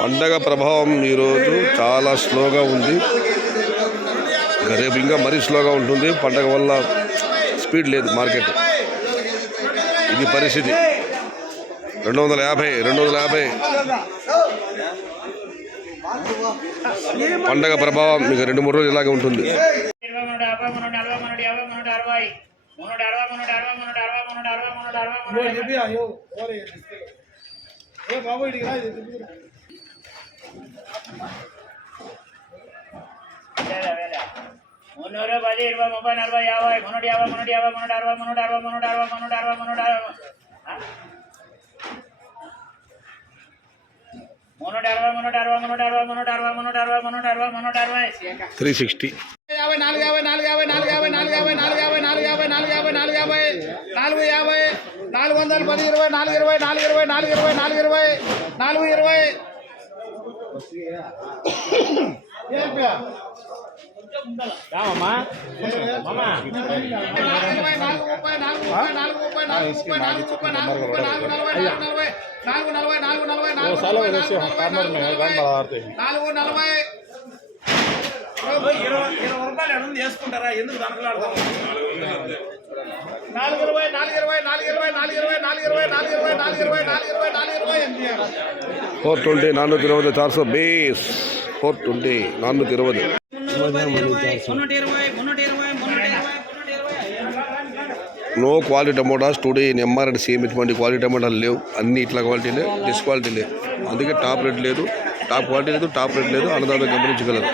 పండగ ప్రభావం ఈరోజు చాలా స్లోగా ఉంది. రేపు ఇంకా మరీ స్లోగా ఉంటుంది. పండగ వల్ల స్పీడ్ లేదు మార్కెట్. ఇది పరిస్థితి. 250 పండగ ప్రభావం మీకు 2-3 రోజులు ఇలాగే ఉంటుంది. మున్నూరు 10 20 30 40 50 చేసుకుంటారా? ఎందుకు దనకలాడతాం? 420 420 420 420 no quality tomatoes today in MR and same. ఇటువంటి క్వాలిటీ టమోటాలు లేవు. అన్ని ఇట్లా క్వాలిటీ లేవు, డిస్క్వాలిటీ లేదు. అందుకే టాప్ రేట్ లేదు, టాప్ క్వాలిటీ లేదు, టాప్ రేట్ లేదు. అన్నదాత గమనించగలరు.